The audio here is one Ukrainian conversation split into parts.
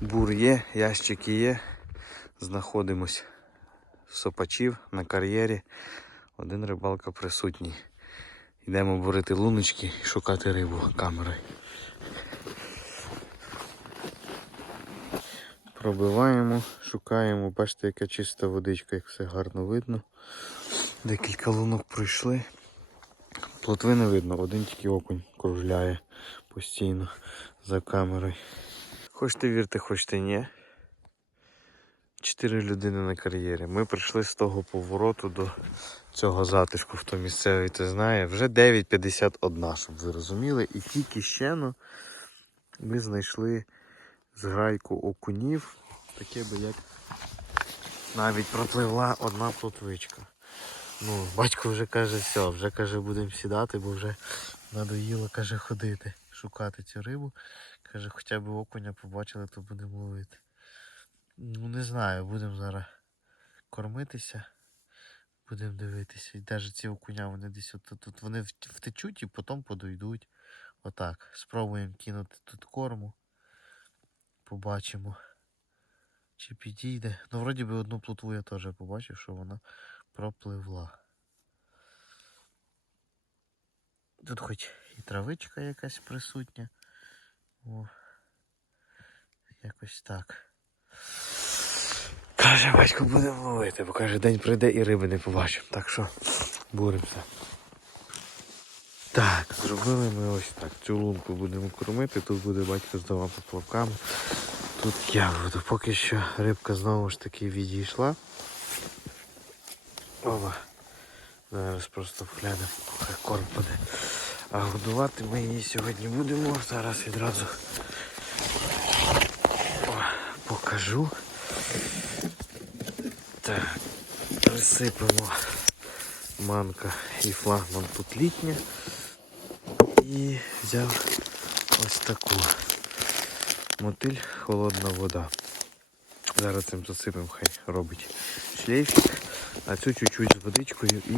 Бур є, ящики є. Знаходимось в Сопачів на кар'єрі. Один рибалка присутній. Йдемо бурити луночки і шукати рибу камерою. Пробиваємо, шукаємо, бачите, яка чиста водичка, як все гарно видно. Декілька лунок пройшли. Плотви не видно, один тільки окунь кружляє постійно за камерою. Хочете вірте, хочете ні. Чотири людини на кар'єрі. Ми прийшли з того повороту до цього затишку, хто місцевий це знає. Вже 9.51, щоб ви розуміли. І тільки ще ну, ми знайшли зграйку окунів. Таке би як навіть пропливла одна плотвичка. Ну, батько вже каже, все, вже каже, будемо сідати, бо вже надоїло, каже, ходити, шукати цю рибу. Каже, хоча б окуня побачили, то будемо ловити. Ну не знаю, будемо зараз кормитися, будемо дивитися. І навіть ці окуня вони десь от тут вони втечуть і потім подойдуть. Отак. Спробуємо кинути тут корму. Побачимо. Чи підійде. Ну, вроді би одну плотву я теж побачив, що вона пропливла. Тут хоч і травичка якась присутня. О, якось так. Каже, батько, будемо ловити, бо каже, день прийде і риби не побачимо. Так що буремося. Так, зробили ми ось так. Цю лунку будемо кормити, тут буде батько з двома поплавками. Тут я буду. Поки що рибка знову ж таки відійшла. Оба. Зараз просто вглянемо, хай корм буде. А годувати ми її сьогодні будемо. Зараз відразу О, покажу. Так, присипемо манка і флагман тут літня. І взяв ось таку мотиль холодна вода. Зараз цим засипемо, хай робить шлейфик, а цю чуть-чуть з водичкою і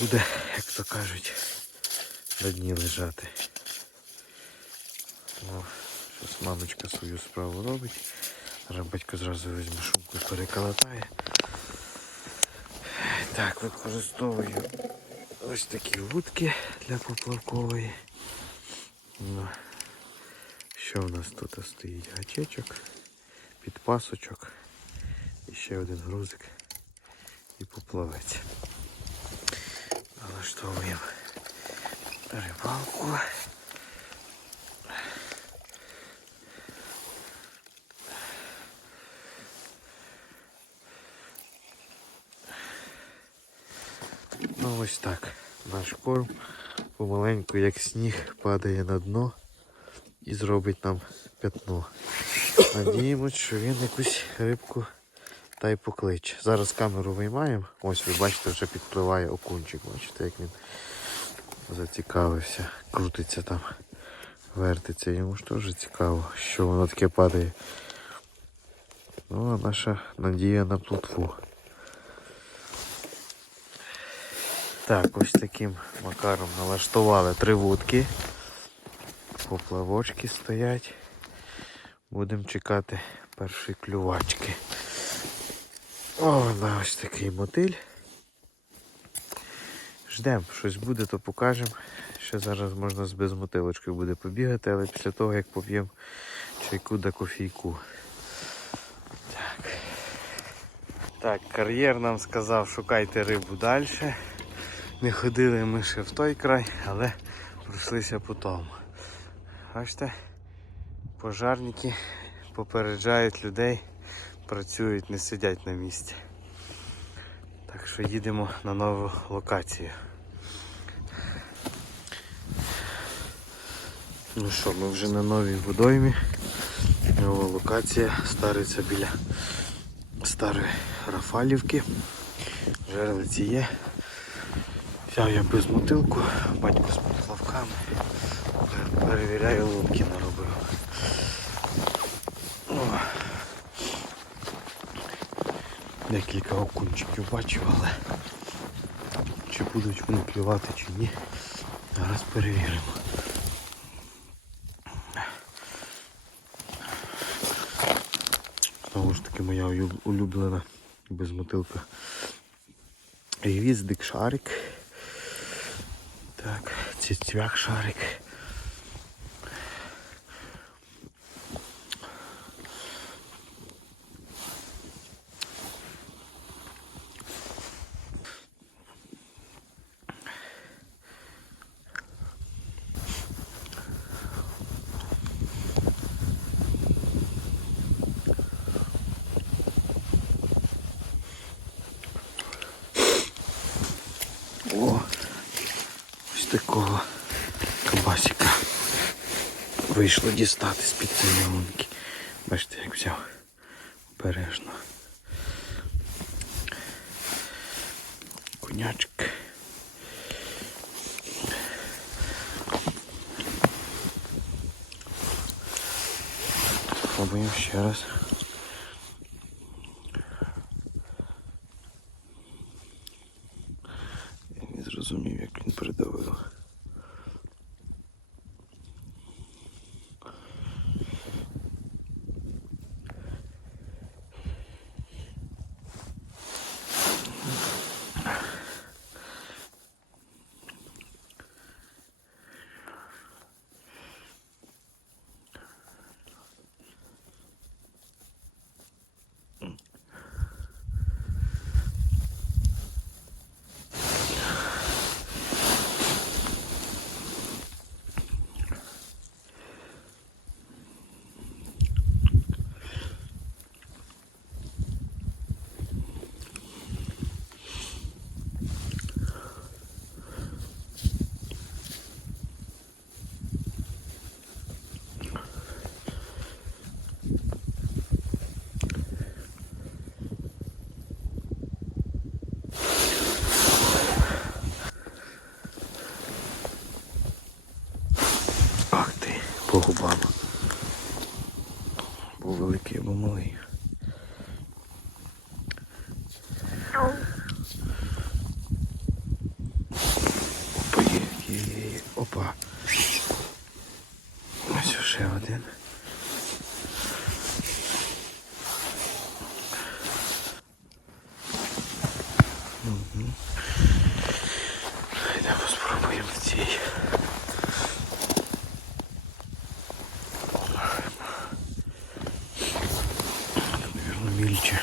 буде, як то кажуть, на лежати. О, Зараз мамочка свою справу робить. Зараз батько зразу візьме шумку і переколотає. Так, використовую ось такі вудки для поплавкової. Ну, що в нас тут стоїть? Гачечок, підпасочок, і ще один грузик і поплавець. Налаштовуємо рибалку. Ну ось так. Наш корм помаленьку, як сніг, падає на дно і зробить нам п'ятно. Надіємось, що він якусь рибку та й покличе. Зараз камеру виймаємо. Ось ви бачите, вже підпливає окунчик. Бачите, як він зацікавився, крутиться там, вертиться. Йому ж теж цікаво, що воно таке падає. Ну, а наша надія на плотву. Так, ось таким макаром налаштували три вудки. Поплавочки стоять. Будемо чекати першої клювачки. О, вона ось такий мотиль. Ждемо, щось буде, то покажемо. Ще зараз можна з безмотилочкою буде побігати, але після того як поп'ємо чайку да кофійку. Так. Так, кар'єр нам сказав, шукайте рибу далі. Не ходили ми ще в той край, але пройшлися по тому. Бачите, пожарники попереджають людей, працюють, не сидять на місці. Так що їдемо на нову локацію. Ну що, ми вже на новій водоймі. Нова локація стариться біля старої Рафалівки. Жерлиці є. Взяв я без мотилку, батько з поплавками. Перевіряю лунки наробив. О. Декілька окунчиків бачив, але чи будуть вони клювати чи ні. Зараз перевіримо. знову ж таки моя улюблена безмотилка. Гвіздик шарик. Так, цвях шарик. О, ось такого кабасика вийшло дістати з-під цієї лунки. Бачите, як взяв обережно. Конячок. Пробуємо ще раз. Я не зрозумів, як він придавив. Губам. Був великий або малий. Опа, є, є, є. Опа. Ось ще один. Мгм. Йдемо спробуємо цей. Наверное.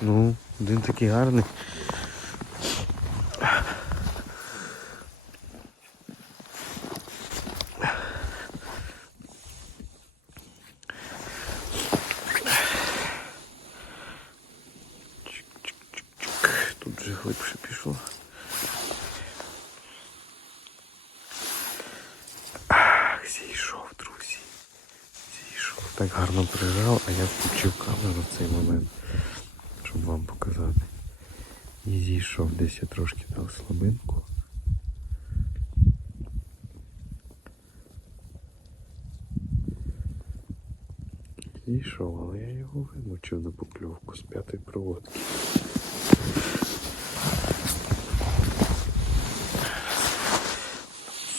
Ну, один такий гарний. Зійшов, друзі. Зійшов. Так гарно прижав, а я включив камеру в цей момент, щоб вам показати. І зійшов десь я трошки дав слабинку. Зійшов, але я його вимучив на покльовку з п'ятої проводки.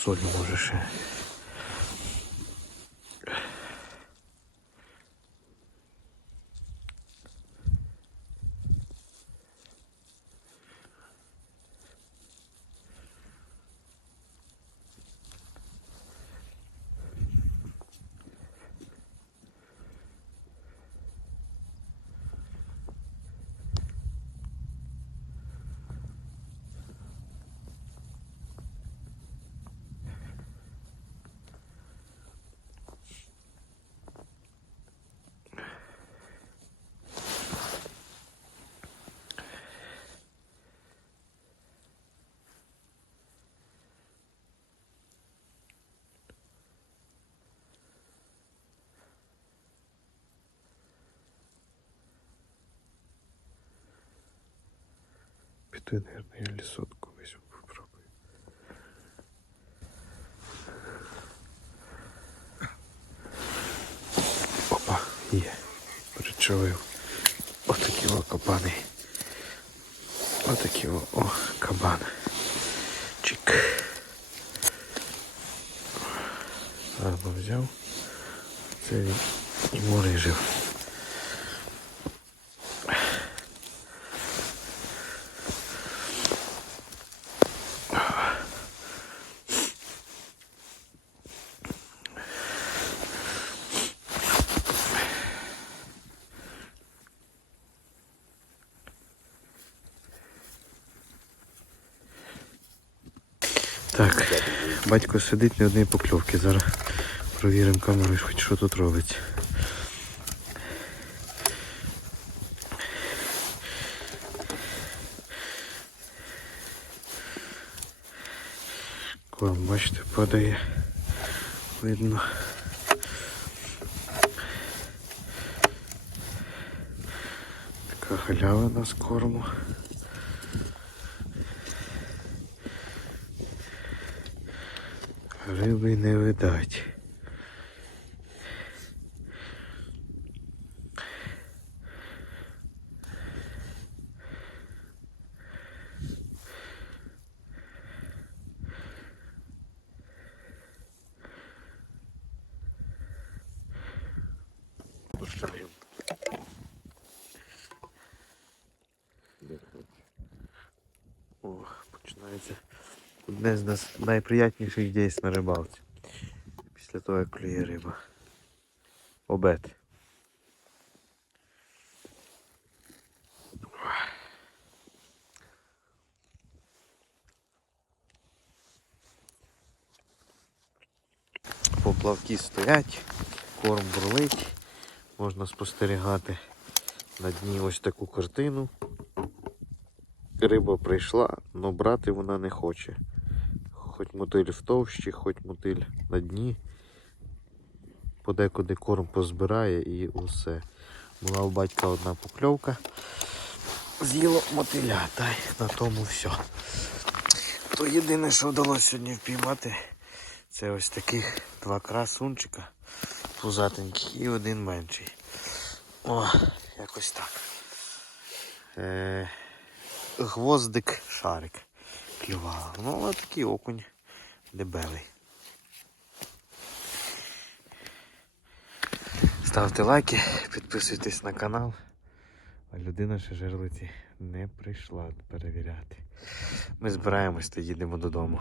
Соль може ще. ты, наверное, или сотку возьму, попробую. Опа, є. Причалив. Отакі о кабани. Отакі о, о кабан. Чик. Ладно взяв. Цель він і море жив. Так, батько сидить не одної покльовки. Зараз провіримо камерою, хоч що тут робиться. Корм, бачите, падає. Видно. Така халявина з корму. Риби не видать. Пускаємо. О, починається одне з найприятніших дій на рибалці. Після того, як клює риба. Обед. Поплавки стоять, корм бурлить, можна спостерігати на дні ось таку картину. Риба прийшла, але брати вона не хоче. Хоч мотиль в товщі, хоч мотиль на дні. Подекуди корм позбирає і усе. Була у батька одна покльовка. З'їло мотиля, та й на тому все. То єдине, що вдалося сьогодні впіймати, це ось таких два красунчика пузатеньких і один менший. О, якось так. Е, гвоздик шарик клював. Ну, але такий окунь дебелий. Ставте лайки, підписуйтесь на канал. А людина ще жерлиці не прийшла перевіряти. Ми збираємось та їдемо додому.